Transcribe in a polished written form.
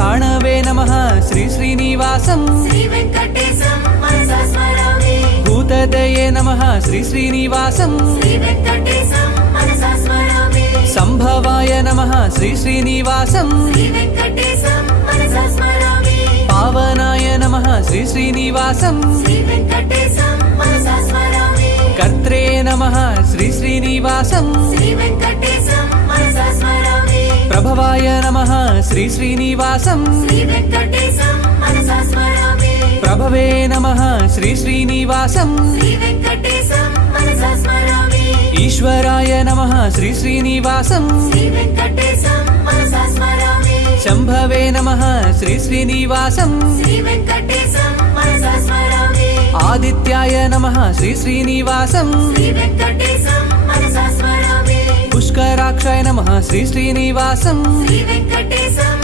తాణవే నమః శ్రీ శ్రీనివాసం శ్రీ వెంకటేశం మనసా స్మరామి భూతదయే నమః శ్రీ శ్రీనివాసం శ్రీ వెంకటేశం మనసా స్మరామి సంభవాయ నమః శ్రీ శ్రీనివాసం శ్రీ వెంకటేశం మనసా స్మరామి పావనాయ నమః శ్రీ శ్రీనివాసం శ్రీ వెంకటేశం మనసా స్మరామి కర్త్రే నమః శ్రీ శ్రీనివాసం శ్రీ వెంకటేశం మనసా స్మరామి ప్రభవాయ నమః శ్రీ శ్రీనివాసం శ్రీ వెంకటేశం మనసా స్మరామి ప్రభవే నమః శ్రీ శ్రీనివాసం శ్రీ వెంకటేశం మనసా స్మరామి ఈశ్వరాయ నమః శ్రీ శ్రీనివాసం శ్రీ వెంకటేశం మనసా స్మరామి శంభవే నమః శ్రీ శ్రీనివాసం శ్రీ వెంకటేశం మనసా స్మరామి ఆదిత్యాయ నమః శ్రీ శ్రీనివాసం శ్రీ వెంకటేశం మనసా స్మరామి పుష్కరాక్షాయ నమః శ్రీ శ్రీనివాసం శ్రీ వెంకటేశం